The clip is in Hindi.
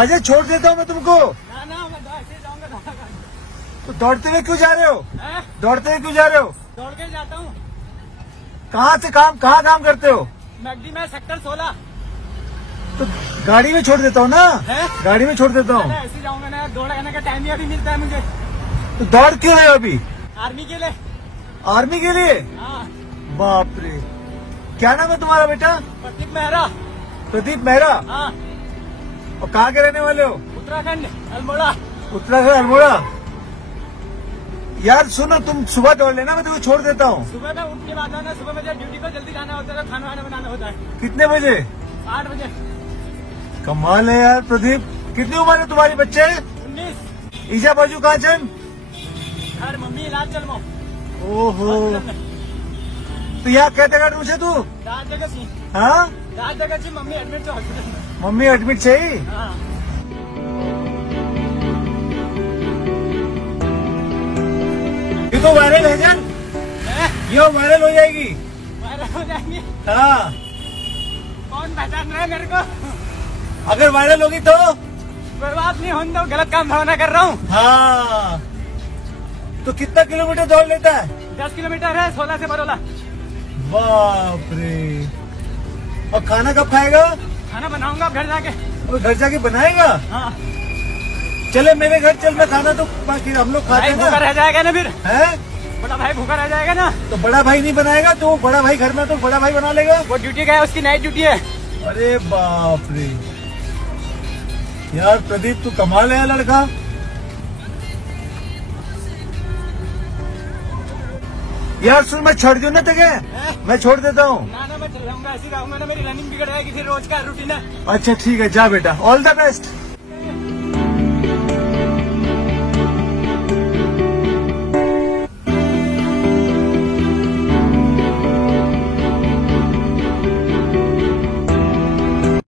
अजय छोड़ देता हूँ मैं तुमको। ना ना मैं ऐसे ही जाऊंगा। तो दौड़ते हुए क्यों जा रहे हो? है? दौड़ते हुए क्यों जा रहे हो? दौड़ के जाता हूँ। कहाँ काम करते हो? मैगडी में सेक्टर 16। तो गाड़ी में छोड़ देता हूँ ना। है? गाड़ी में छोड़ देता हूँ। ऐसे जाऊंगा ना, दौड़ करने का टाइम ही अभी मिलता है मुझे। तो दौड़ क्यों रहे हो अभी? आर्मी के लिए। आर्मी के लिए? हाँ। बाप रे, क्या नाम है तुम्हारा बेटा? प्रदीप मेहरा। प्रदीप मेहरा। हाँ। और कहाँ के रहने वाले हो? उत्तराखंड अल्मोड़ा। उत्तराखंड अल्मोड़ा। यार सुनो, तुम सुबह दौड़ लेना, मैं तुम्हें छोड़ देता हूँ। सुबह में उठ के बाद आना, सुबह में ड्यूटी को जल्दी जाना होता है, खाना वाना बनाना होता है। कितने बजे? 8 बजे। कमाल है यार प्रदीप। कितनी उम्र है तुम्हारी बच्चे? 19। ईजा बाजू कहाँ चल? घर मम्मी इलाज चल मो। ओहो, तो यहाँ कहते कर मुझे तू? रात जगह सी। हाँ, रात जगह सी मम्मी एडमिट तो हॉस्पिटल में। मम्मी एडमिट चाहिए। हाँ। ये तो वायरल है जान, ये वायरल हो जाएगी। वायरल हो जाएंगे? हाँ, कौन पहचान रहा है मेरे को? अगर वायरल होगी तो? कोई बात नहीं, होने दो, गलत काम भावना कर रहा हूँ। हाँ, तो कितना किलोमीटर दौड़ लेता है? 10 किलोमीटर है, 16 से बरोला। बाप रे। और खाना कब खाएगा? खाना बनाऊंगा अब घर जाके। और घर जाके बनाएगा? हाँ। चले मेरे घर चल, मैं खाना तो बाकी हम लोग खाते भाई हैं भूखा ना। रह जाएगा ना फिर। है? बड़ा भाई भूखा रह जाएगा ना। तो बड़ा भाई नहीं बनाएगा, तो बड़ा भाई घर में तो बड़ा भाई बना लेगा। वो ड्यूटी का है, उसकी नाइट ड्यूटी है। अरे बाप रे यार प्रदीप, तू कमाल है यार लड़का। यार सुन, मैं छोड़ दूं ना तुझे? मैं छोड़ देता हूँ। ना ना मैं चल जाऊंगा, ऐसे ही रहूंगा ना, मेरी रनिंग बिगड़ जाएगी फिर, रोज का रूटीन है। अच्छा ठीक है, जा बेटा, ऑल द बेस्ट।